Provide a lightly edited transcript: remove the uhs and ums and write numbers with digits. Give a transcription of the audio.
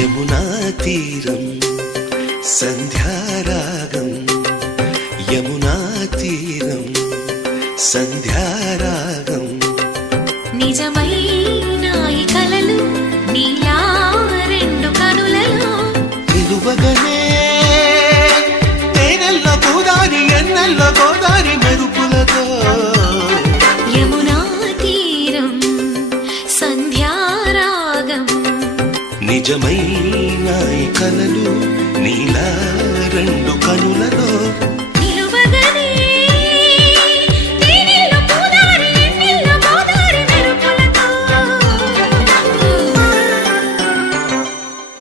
యమునా తీరం సంధ్యారాగం యమునా తీరం సంధ్యారాగం నిజమైన ఈ కలలు నీలా రెండు కనులలో నిలువగనే తేనెల్లో గోదారి ఎన్నెల్లో గోదారి మెరుపులతో యమునా తీరం సంధ్యారాగం నిజమైన ఈ కలలు నీలా రెండు కనులలో